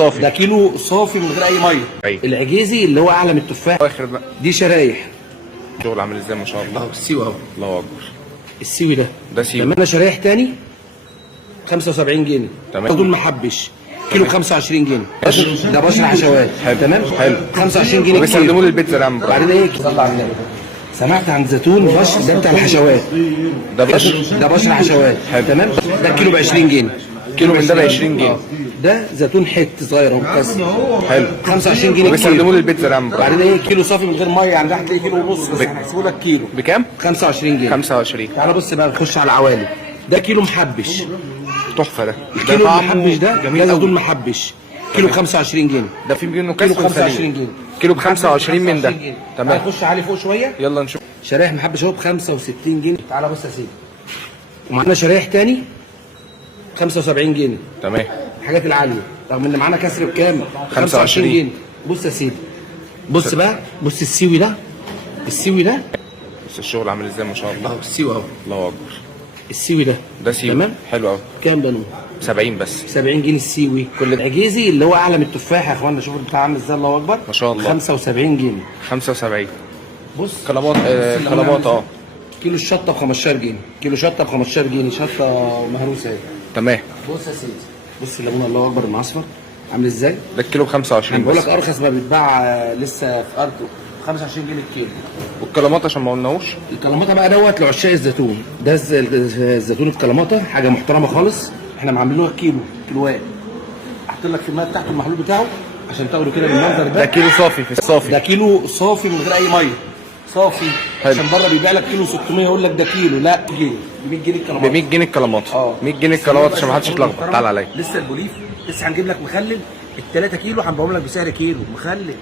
صافي. ده كيلو صافي من غير اي ميه. أيوة. العجيزي اللي هو اعلى من التفاح. اخر بقى دي شرايح شغل عامل ازاي ما شاء الله. اهو السيوي اهو. الله اكبر. السيوي ده سيوي. لما انا شرايح تاني 75 جنيه. تمام. دول محبش كيلو 25 جنيه. بشر. ده بشر عشوائي. حلو. تمام. حلو. 25 جنيه وبيستخدموه كيلو. للبيتزا العام. وبعدين ايه؟ صلى على النبي. سمعت عن زيتون بشر ده بتاع الحشوات. ده بشر. ده بشر عشوائي. حلو. تمام. ده كيلو ب 20 جنيه. كيلو من ده ب 20 جنيه. ده زيتون حت صغير اهو مكسر. حلو. 25 جنيه وبيستخدموه كيلو. للبيتزا العام. وبعدين ايه؟ كيلو صافي من غير ميه، يعني هتلاقي كيلو ونص بس هنحسبه لك كيلو. بكام؟ 25 جنيه. 25. تعالى بص بقى نخش على العوالي. ده كيلو محبش. تحفه ده. الكيلو طعمه المحبش ده جميل زيتون قوي. محبش كيلو ب 25 جنيه. ده في منه كيلو كاس 25 جنيه. كيلو ب 25 من ده. تمام. هنخش عليه فوق شويه. يلا نشوف. شرايح محبش اهو ب 65 جنيه. تعالى بص يا سيدي. ومعانا شرايح تاني 75 جنيه. تمام. الحاجات العاليه رغم ان معانا كسر بكام؟ 25 جنيه. بص يا سيدي، بص بقى، بص السيوي ده، السيوي ده بس الشغل عامل ازاي ما شاء الله. اهو السيوي اهو. الله اكبر. السيوي ده سيوي. تمام. حلو قوي. كام بنو؟ 70 بس. 70 جنيه السيوي. كل العجيزي اللي هو اعلى من التفاح يا اخوانا، شوف البتاع عامل ازاي، الله اكبر. ما شاء الله. 75 جنيه. 75. بص كلامات كلامات كيلو الشطه ب 15 جنيه. كيلو شطه ب 15 جنيه، شطه مهروسه اهي. تمام. بص يا سيدي، بص الليمون الله اكبر المعصفر عامل ازاي. ده الكيلو ب 25 بقول بس. لك ارخص ما بيتباع لسه في ارضه 25 جنيه الكيلو. والكلامات عشان ما قلناهوش. الكلاماتا بقى دوت لعشاق الزيتون. ده الزيتون الكلاماتا حاجه محترمه خالص. احنا عاملينه كيلوات. احط لك في الميه بتاعته المحلول بتاعه عشان تاخده كده بالمنظر ده. ده كيلو صافي في الصافي. ده كيلو صافي من غير اي ميه. صافي. حلو. عشان بره بيبيع لك كيلو 600 يقول لك ده كيلو، لا جنيه ب 100 جنيه الكلامات. ب 100 جنيه الكلامات. 100 جنيه الكلامات عشان ما حدش يتلخبط. تعال عليا. لسه البوليف لسه هنجيب لك مخلل ال 3 كيلو هنبيعهم لك بسعر كيلو مخلل.